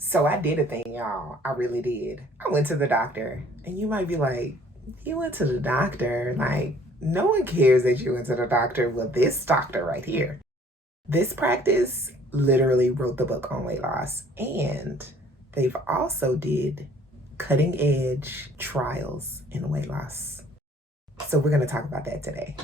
So I did a thing, y'all. I really did. I went to the doctor. And you might be like, you went to the doctor? Like, no one cares that you went to the doctor. Well, this doctor right here, this practice literally wrote the book on weight loss. And they've also did cutting edge trials in weight loss. So we're going to talk about that today.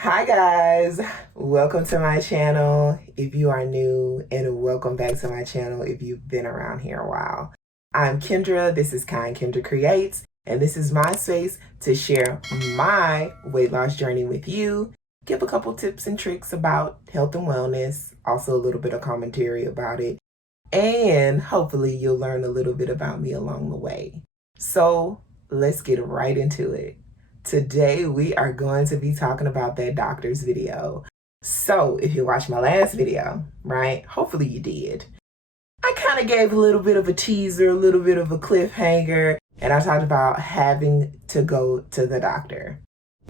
Hi guys, welcome to my channel if you are new, and welcome back to my channel if you've been around here a while. I'm Kendra, this is Kendra Creates, and this is my space to share my weight loss journey with you, give a couple tips and tricks about health and wellness, also a little bit of commentary about it, and hopefully you'll learn a little bit about me along the way. So let's get right into it. Today, we are going to be talking about that doctor's video. So if you watched my last video, right, hopefully you did. I kind of gave a little bit of a teaser, a little bit of a cliffhanger, and I talked about having to go to the doctor.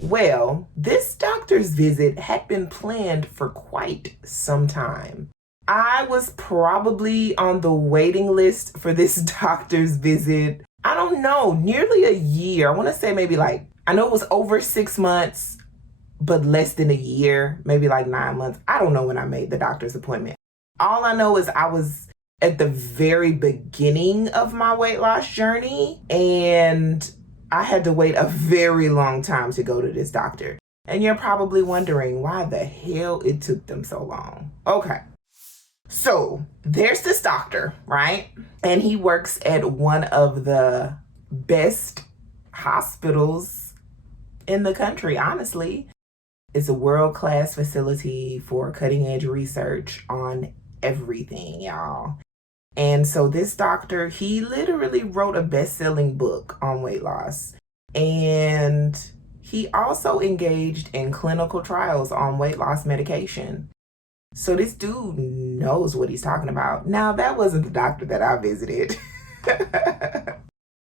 Well, this doctor's visit had been planned for quite some time. I was probably on the waiting list for this doctor's visit, I don't know, nearly a year. I want to say maybe I know it was over 6 months, but less than a year, maybe like 9 months. I don't know when I made the doctor's appointment. All I know is I was at the very beginning of my weight loss journey, and I had to wait a very long time to go to this doctor. And you're probably wondering why the hell it took them so long. Okay. So there's this doctor, right? And he works at one of the best hospitals in the country, honestly. It's a world-class facility for cutting-edge research on everything, y'all. And so this doctor, he literally wrote a best-selling book on weight loss. And he also engaged in clinical trials on weight loss medication. So this dude knows what he's talking about. Now, that wasn't the doctor that I visited.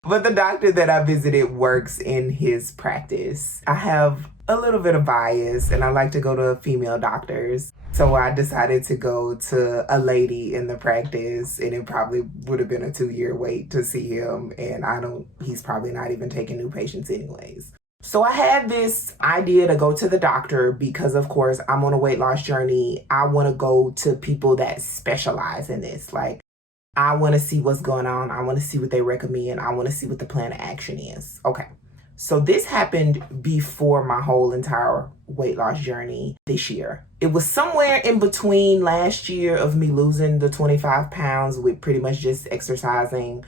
But the doctor that I visited works in his practice. I have a little bit of bias and I like to go to female doctors. So I decided to go to a lady in the practice, and it probably would have been a 2-year wait to see him. And he's probably not even taking new patients anyways. So I had this idea to go to the doctor because, of course, I'm on a weight loss journey. I want to go to people that specialize in this. I want to see what's going on. I want to see what they recommend. I want to see what the plan of action is. Okay. So this happened before my whole entire weight loss journey this year. It was somewhere in between last year of me losing the 25 pounds with pretty much just exercising,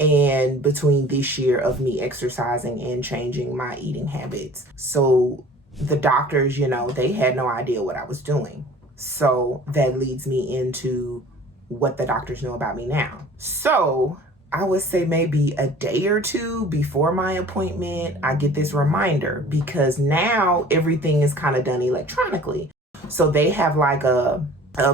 and between this year of me exercising and changing my eating habits. So the doctors, they had no idea what I was doing. So that leads me into what the doctors know about me now. So I would say maybe a day or two before my appointment, I get this reminder, because now everything is kind of done electronically. So they have a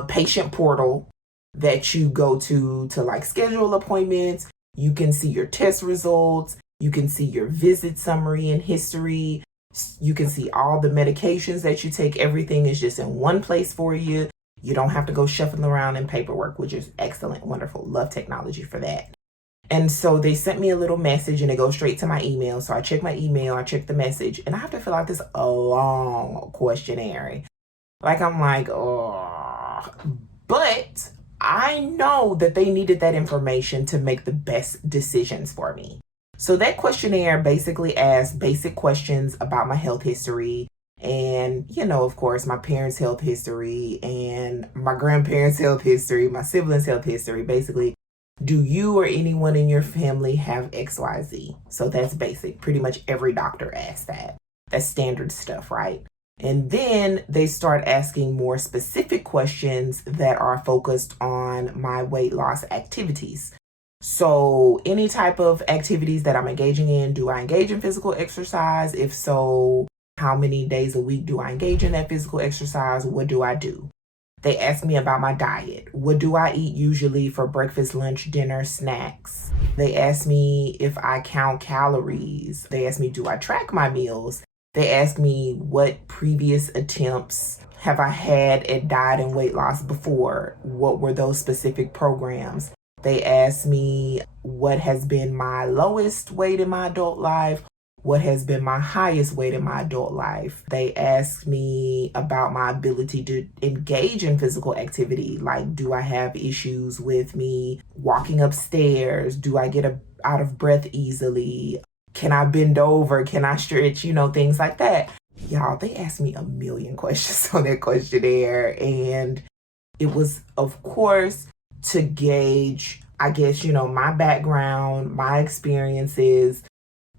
patient portal that you go to schedule appointments. You can see your test results. You can see your visit summary and history. You can see all the medications that you take. Everything is just in one place for you. You don't have to go shuffling around in paperwork, which is excellent, wonderful. Love technology for that. And so they sent me a little message and it goes straight to my email. So I check my email, I check the message, and I have to fill out this long questionnaire. Oh. But I know that they needed that information to make the best decisions for me. So that questionnaire basically asks basic questions about my health history, and, of course, my parents' health history and my grandparents' health history, my siblings' health history. Basically, do you or anyone in your family have XYZ? So that's basic. Pretty much every doctor asks that. That's standard stuff, right? And then they start asking more specific questions that are focused on my weight loss activities. So any type of activities that I'm engaging in, do I engage in physical exercise? If so, how many days a week do I engage in that physical exercise? What do I do? They ask me about my diet. What do I eat usually for breakfast, lunch, dinner, snacks? They ask me if I count calories. They ask me, do I track my meals? They ask me what previous attempts have I had at diet and weight loss before? What were those specific programs? They ask me what has been my lowest weight in my adult life, what has been my highest weight in my adult life. They ask me about my ability to engage in physical activity. Like, do I have issues with me walking upstairs? Do I get out of breath easily? Can I bend over? Can I stretch? Things like that. Y'all, they asked me a million questions on that questionnaire. And it was, of course, to gauge, I guess, my background, my experiences,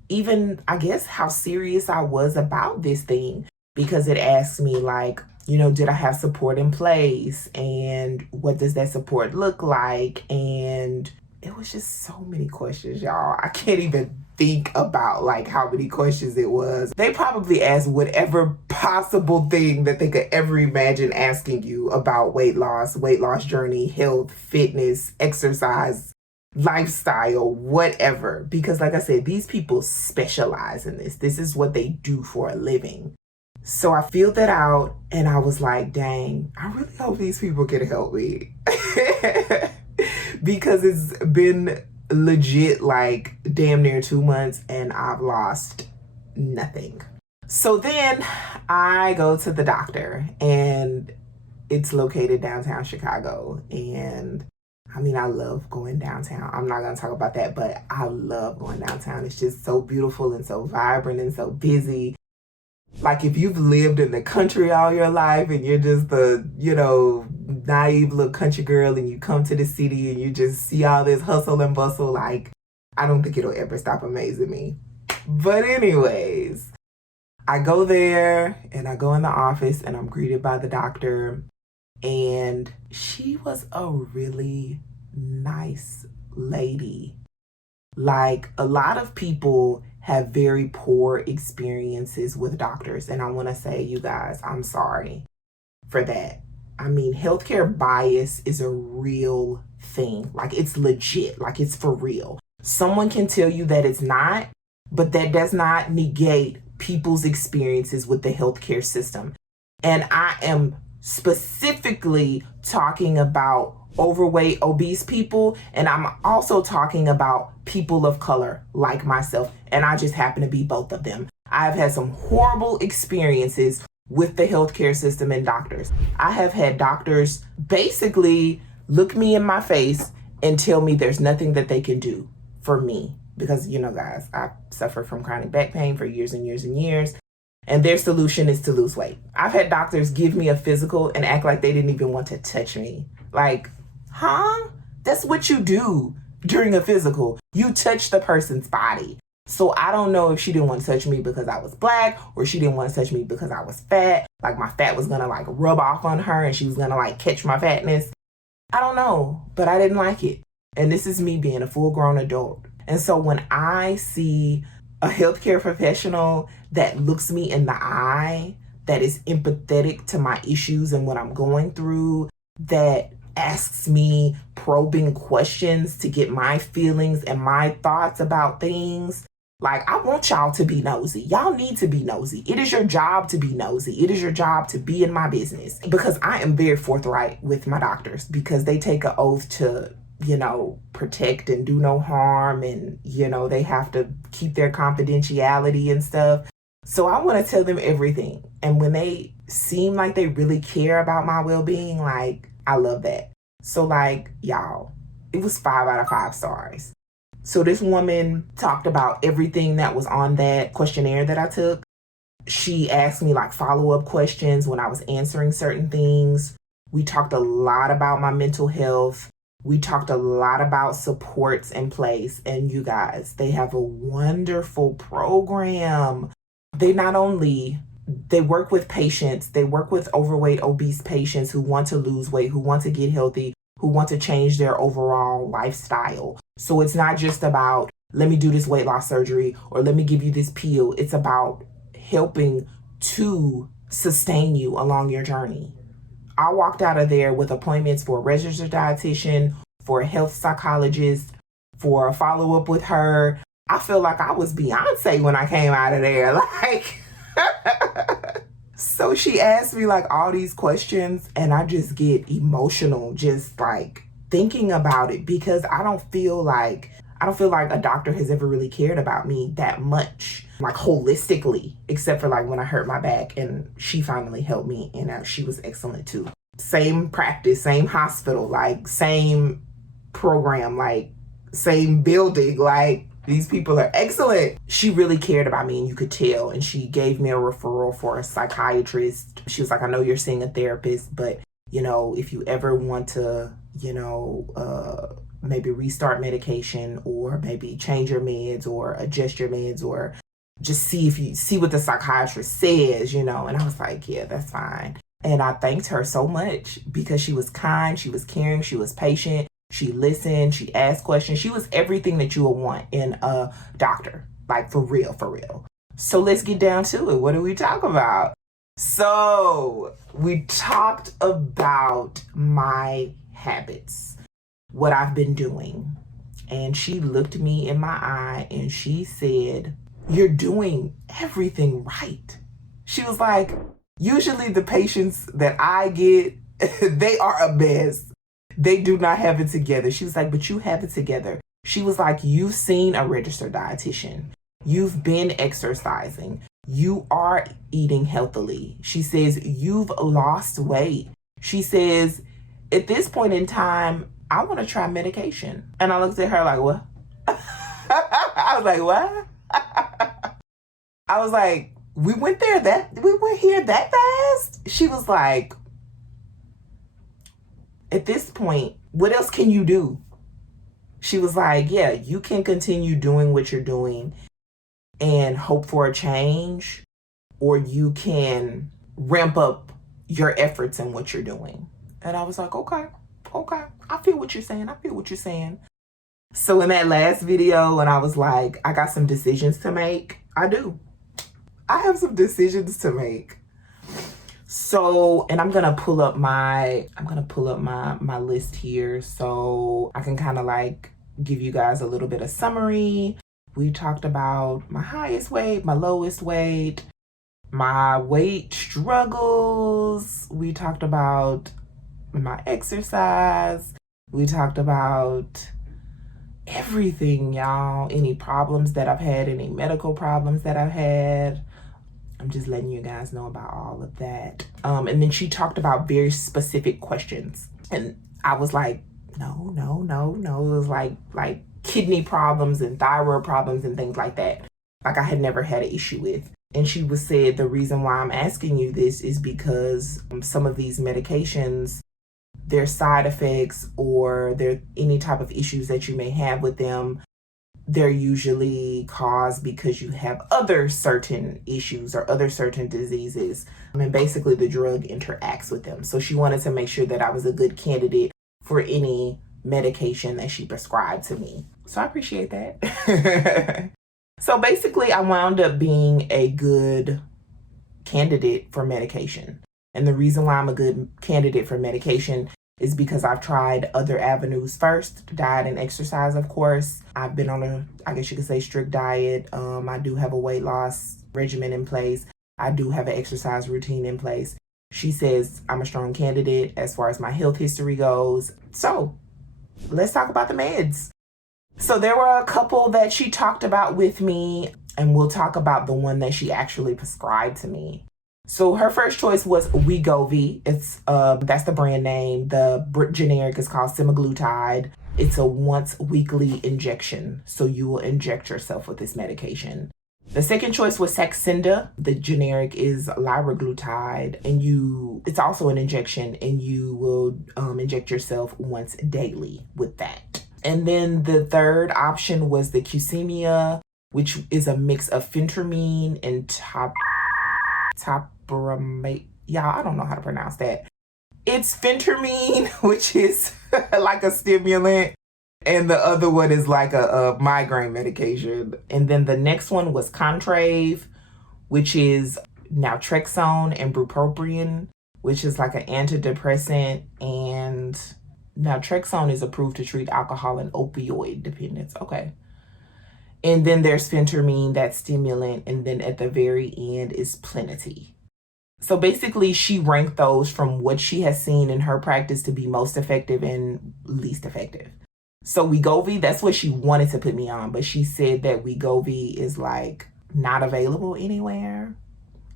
even, I guess, how serious I was about this thing. Because it asked me, like, did I have support in place? And what does that support look like? And it was just so many questions, y'all. I can't even think about like how many questions it was. They probably asked whatever possible thing that they could ever imagine asking you about weight loss journey, health, fitness, exercise, lifestyle, whatever. Because like I said, these people specialize in this. This is what they do for a living. So I filled that out and I was like, dang, I really hope these people can help me. Because it's been legit like damn near 2 months and I've lost nothing. So then I go to the doctor and it's located downtown Chicago. And I mean, I love going downtown. I'm not going to talk about that, but I love going downtown. It's just so beautiful and so vibrant and so busy. Like if you've lived in the country all your life and you're just the, naive little country girl and you come to the city and you just see all this hustle and bustle, like, I don't think it'll ever stop amazing me. But anyways, I go there and I go in the office and I'm greeted by the doctor, and she was a really nice lady. Like, a lot of people have very poor experiences with doctors, and I want to say, you guys, I'm sorry for that. I mean, healthcare bias is a real thing. Like, it's legit. Like, it's for real. Someone can tell you that it's not, but that does not negate people's experiences with the healthcare system. And I am specifically talking about overweight, obese people, and I'm also talking about people of color like myself, and I just happen to be both of them. I've had some horrible experiences with the healthcare system and doctors. I have had doctors basically look me in my face and tell me there's nothing that they can do for me. Because, guys, I suffered from chronic back pain for years and years and years. And their solution is to lose weight. I've had doctors give me a physical and act like they didn't even want to touch me. Like, huh? That's what you do during a physical. You touch the person's body. So I don't know if she didn't want to touch me because I was black, or she didn't want to touch me because I was fat. Like my fat was going to like rub off on her and she was going to like catch my fatness. I don't know, but I didn't like it. And this is me being a full grown adult. And so when I see a healthcare professional that looks me in the eye, that is empathetic to my issues and what I'm going through, that asks me probing questions to get my feelings and my thoughts about things, like, I want y'all to be nosy. Y'all need to be nosy. It is your job to be nosy. It is your job to be in my business. Because I am very forthright with my doctors, because they take an oath to, protect and do no harm. And, they have to keep their confidentiality and stuff. So I want to tell them everything. And when they seem like they really care about my well-being, like, I love that. So like, y'all, it was 5 out of 5 stars. So this woman talked about everything that was on that questionnaire that I took. She asked me like follow-up questions when I was answering certain things. We talked a lot about my mental health. We talked a lot about supports in place. And you guys, they have a wonderful program. They work with patients. They work with overweight, obese patients who want to lose weight, who want to get healthy, who want to change their overall lifestyle. So it's not just about, let me do this weight loss surgery or let me give you this pill. It's about helping to sustain you along your journey. I walked out of there with appointments for a registered dietitian, for a health psychologist, for a follow-up with her. I feel like I was Beyonce when I came out of there. Like, so she asked me like all these questions and I just get emotional just like thinking about it, because I don't feel like a doctor has ever really cared about me that much, like holistically, except for like when I hurt my back and she finally helped me, and she was excellent too. Same practice, same hospital, like same program, like same building, like these people are excellent. She really cared about me and you could tell, and she gave me a referral for a psychiatrist. She was like, I know you're seeing a therapist, but you know, if you ever want to, you know, maybe restart medication or maybe change your meds or adjust your meds or just see what the psychiatrist says, you know. And I was like, yeah, that's fine. And I thanked her so much because she was kind, she was caring, she was patient, she listened, she asked questions. She was everything that you would want in a doctor, like for real, for real. So let's get down to it. What do we talk about? So we talked about my habits, what I've been doing. And she looked me in my eye and she said, you're doing everything right. She was like, usually the patients that I get, they are a mess. They do not have it together. She was like, but you have it together. She was like, you've seen a registered dietitian. You've been exercising. You are eating healthily. She says, you've lost weight. She says, at this point in time, I want to try medication. And I looked at her like, what? I was like, what? I was like, we went here that fast? She was like, at this point, what else can you do? She was like, yeah, you can continue doing what you're doing and hope for a change, or you can ramp up your efforts in what you're doing. And I was like, okay, I feel what you're saying. So in that last video, when I was like, I got some decisions to make, I have some decisions to make. So, and I'm gonna pull up my list here so I can kind of like give you guys a little bit of summary. We talked about my highest weight, my lowest weight, my weight struggles. We talked about my exercise. We talked about everything, y'all. Any problems that I've had, any medical problems that I've had. I'm just letting you guys know about all of that. And then she talked about very specific questions. And I was like, no. It was like kidney problems and thyroid problems and things like that. Like I had never had an issue with. And she said, the reason why I'm asking you this is because some of these medications, their side effects or there any type of issues that you may have with them, they're usually caused because you have other certain issues or other certain diseases. I mean, basically the drug interacts with them. So she wanted to make sure that I was a good candidate for any medication that she prescribed to me. So I appreciate that. So basically I wound up being a good candidate for medication. And the reason why I'm a good candidate for medication is because I've tried other avenues first, diet and exercise, of course. I've been on a, I guess you could say, strict diet. I do have a weight loss regimen in place. I do have an exercise routine in place. She says I'm a strong candidate as far as my health history goes. So let's talk about the meds. So there were a couple that she talked about with me, and we'll talk about the one that she actually prescribed to me. So her first choice was Wegovy. It's that's the brand name. The generic is called semaglutide. It's a once weekly injection. So you will inject yourself with this medication. The second choice was Saxenda. The generic is liraglutide, and it's also an injection, and you will inject yourself once daily with that. And then the third option was the Qsymia, which is a mix of phentermine and topiramate. Y'all, I don't know how to pronounce that. It's phentermine, which is like a stimulant, and the other one is like a migraine medication. And then the next one was Contrave, which is naltrexone and bupropion. which is like an antidepressant, and naltrexone is approved to treat alcohol and opioid dependence. Okay. And then there's phentermine, that's stimulant, and then at the very end is Plenity. So basically, she ranked those from what she has seen in her practice to be most effective and least effective. So Wegovy, that's what she wanted to put me on, but she said that Wegovy is like not available anywhere.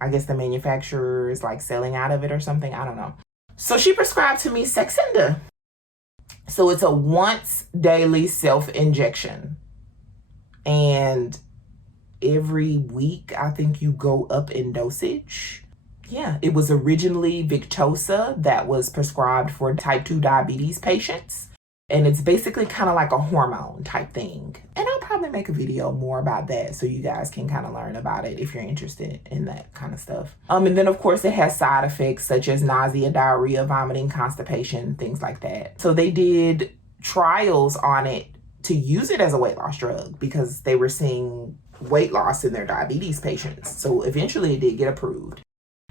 I guess the manufacturer is like selling out of it or something. I don't know. So she prescribed to me Saxenda. So it's a once daily self-injection. And every week, I think you go up in dosage. Yeah, it was originally Victoza that was prescribed for type 2 diabetes patients. And it's basically kind of like a hormone type thing. And I'll probably make a video more about that so you guys can kind of learn about it if you're interested in that kind of stuff. And then, of course, it has side effects such as nausea, diarrhea, vomiting, constipation, things like that. So they did trials on it to use it as a weight loss drug because they were seeing weight loss in their diabetes patients. So eventually it did get approved.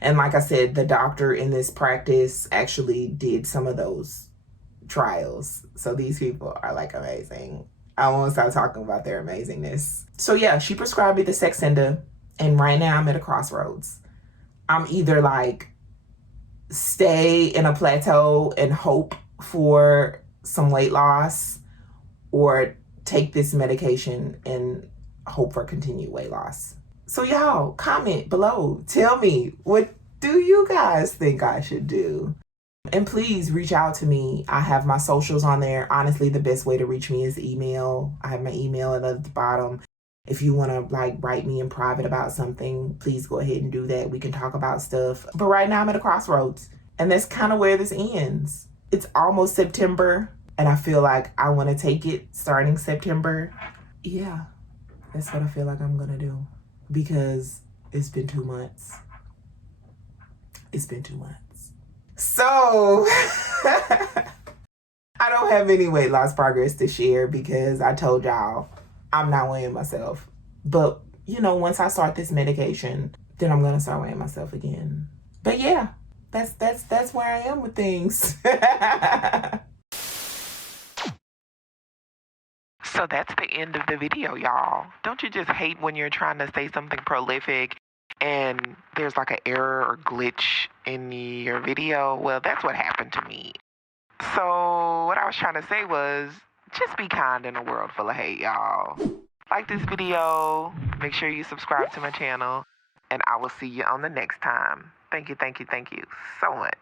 And like I said, the doctor in this practice actually did some of those trials. So these people are like amazing. I won't stop talking about their amazingness. So yeah, she prescribed me the Saxenda, and right now I'm at a crossroads. I'm either like stay in a plateau and hope for some weight loss, or take this medication and hope for continued weight loss. So y'all, comment below. Tell me, what do you guys think I should do? And please reach out to me. I have my socials on there. Honestly, the best way to reach me is email. I have my email at the bottom. If you want to like write me in private about something, please go ahead and do that. We can talk about stuff. But right now I'm at a crossroads, and that's kind of where this ends. It's almost September, and I feel like I want to take it starting September. Yeah, that's what I feel like I'm going to do, because it's been 2 months. It's been 2 months. So I don't have any weight loss progress to share because I told y'all I'm not weighing myself. But, you know, once I start this medication, then I'm going to start weighing myself again. But yeah, that's where I am with things. So that's the end of the video, y'all. Don't you just hate when you're trying to say something prolific and there's like an error or glitch in your video? Well, that's what happened to me. So what I was trying to say was, just be kind in a world full of hate, y'all. Like this video, make sure you subscribe to my channel, and I will see you on the next time. Thank you so much.